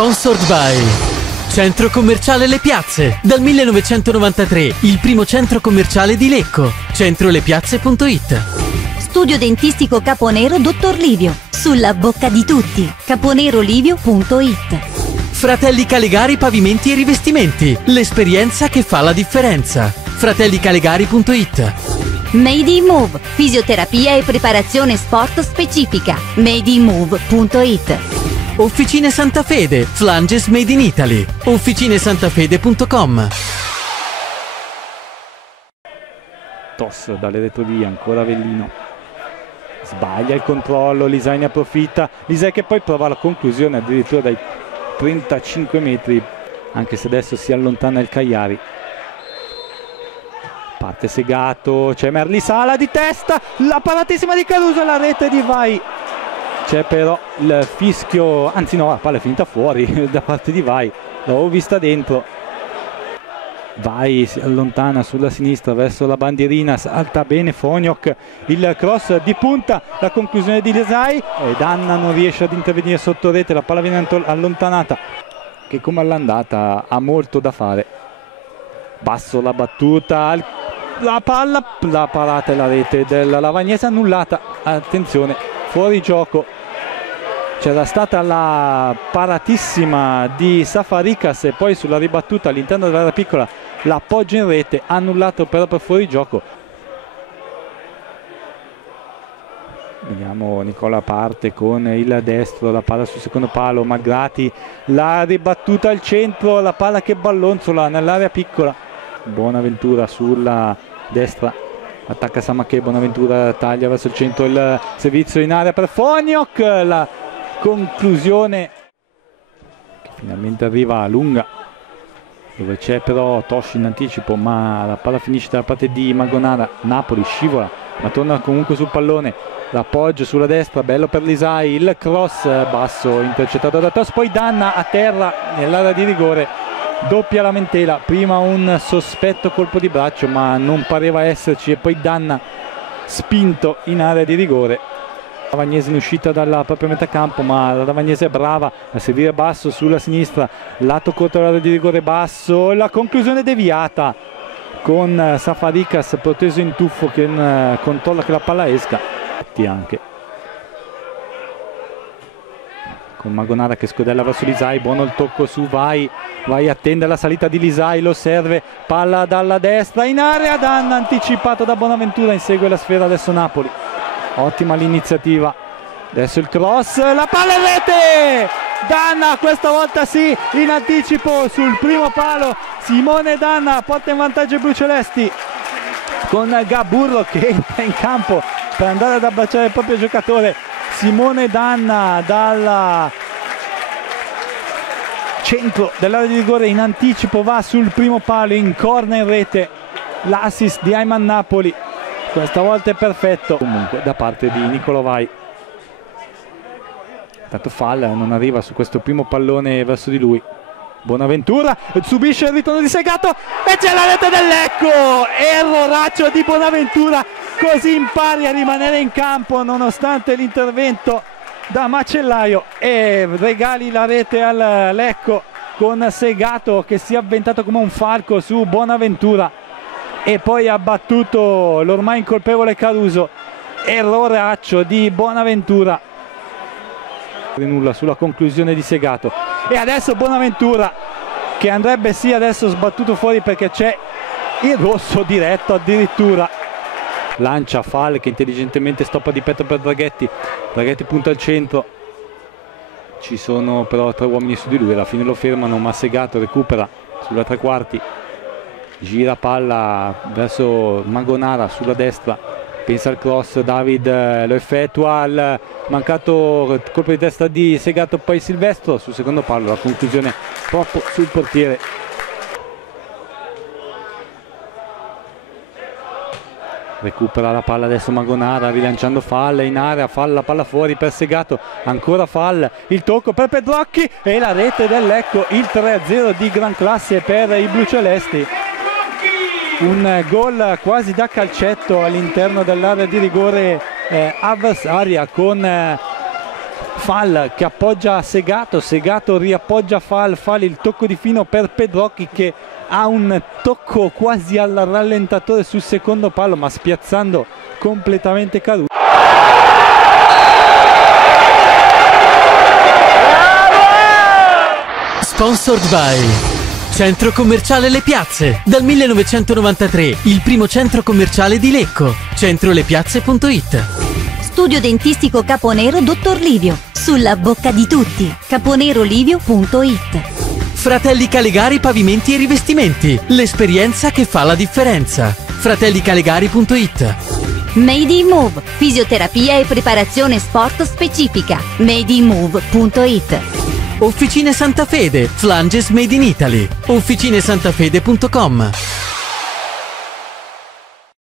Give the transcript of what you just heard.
Sponsored by Centro Commerciale Le Piazze. Dal 1993 il primo centro commerciale di Lecco. Centrolepiazze.it. Studio dentistico Caponero Dottor Livio. Sulla bocca di tutti. caponerolivio.it. Fratelli Calegari Pavimenti e Rivestimenti. L'esperienza che fa la differenza. fratellicalegari.it. Made in Move. Fisioterapia e preparazione sport specifica. madeinmove.it. Officine Santa Fede. Flanges made in Italy. officinesantafede.com. Toss dalle retrovie, ancora Avellino. Sbaglia il controllo, Lisei ne approfitta. Lisei che poi prova la conclusione addirittura dai 35 metri, anche se adesso si allontana il Cagliari. Parte Segato, c'è Merli Sala di testa, la paratissima di Caruso, la rete di Vai. C'è però il fischio, anzi no, la palla è finita fuori da parte di Vai, l'avevo vista dentro. Vai si allontana sulla sinistra verso la bandierina, salta bene Foniok, il cross di punta, la conclusione di Lisei e Danna non riesce ad intervenire sotto rete, la palla viene allontanata, che come all'andata ha molto da fare. Basso la battuta, la palla, la parata e la rete della Lavagnese annullata, attenzione, fuori gioco. C'era stata la paratissima di Safarikas e poi sulla ribattuta all'interno dell'area piccola l'appoggio in rete, annullato però per fuori gioco. Vediamo Nicola parte con il destro, la palla sul secondo palo, Magrati, la ribattuta al centro, la palla che ballonzola nell'area piccola. Bonaventura sulla destra, attacca Samacche, Bonaventura taglia verso il centro, il servizio in area per Foniok, la conclusione che finalmente arriva lunga, dove c'è però Toshi in anticipo, ma la palla finisce dalla parte di Magonara. Napoli scivola ma torna comunque sul pallone, l'appoggio sulla destra, bello per Lisei, il cross basso intercettato da Toss, poi Danna a terra nell'area di rigore, doppia lamentela, prima un sospetto colpo di braccio ma non pareva esserci e poi Danna spinto in area di rigore. Lavagnese in uscita dalla propria metà campo, ma la Lavagnese è brava a servire basso sulla sinistra, lato corto dell'area di rigore basso, la conclusione deviata con Safarikas proteso in tuffo che controlla che la palla esca, anche con Magonara che scodella verso Lisei, buono il tocco su Vai, Vai attende la salita di Lisei, lo serve, palla dalla destra in area, Danna anticipato da Bonaventura, insegue la sfera adesso Napoli. Ottima l'iniziativa, adesso il cross, la palla in rete, Danna questa volta sì, in anticipo sul primo palo, Simone Danna porta in vantaggio i blucelesti con Gaburro che entra in campo per andare ad abbracciare il proprio giocatore. Simone Danna dal centro dell'area di rigore in anticipo va sul primo palo, in corner in rete, l'assist di Ayman Napoli. Questa volta è perfetto comunque da parte di Nicolo Vai. Tanto Fall non arriva su questo primo pallone verso di lui. Bonaventura subisce il ritorno di Segato e c'è la rete del Lecco, erroraccio di Bonaventura, così impari a rimanere in campo nonostante l'intervento da Macellaio e regali la rete al Lecco con Segato che si è avventato come un falco su Bonaventura e poi ha battuto l'ormai incolpevole Caruso. Erroraccio di Bonaventura, nulla sulla conclusione di Segato e adesso Bonaventura che andrebbe sì adesso sbattuto fuori perché c'è il rosso diretto addirittura. Lancia Fall che intelligentemente stoppa di petto per Draghetti, Draghetti punta al centro, ci sono però tre uomini su di lui, alla fine lo fermano ma Segato recupera sulla tre quarti, gira palla verso Magonara sulla destra, pensa al cross, David lo effettua, il mancato colpo di testa di Segato, poi Silvestro sul secondo palo, la conclusione proprio sul portiere. Recupera la palla adesso Magonara rilanciando Fall in area, Fall la palla fuori per Segato, ancora Fall, il tocco per Pedrocchi e la rete del Lecco, il 3-0 di gran classe per i blucelesti. Un gol quasi da calcetto all'interno dell'area di rigore avversaria con Fall che appoggia Segato, Segato riappoggia Fall, il tocco di fino per Pedrocchi che ha un tocco quasi al rallentatore sul secondo palo, ma spiazzando completamente Caruso. Sponsored by Centro Commerciale Le Piazze. Dal 1993 il primo centro commerciale di Lecco. Centrolepiazze.it. Studio dentistico Caponero Dottor Livio. Sulla bocca di tutti. caponerolivio.it. Fratelli Calegari Pavimenti e Rivestimenti. L'esperienza che fa la differenza. fratellicalegari.it. Made in Move. Fisioterapia e preparazione sport specifica. madeinmove.it. Officine Santa Fede. Flanges made in Italy. officinesantafede.com.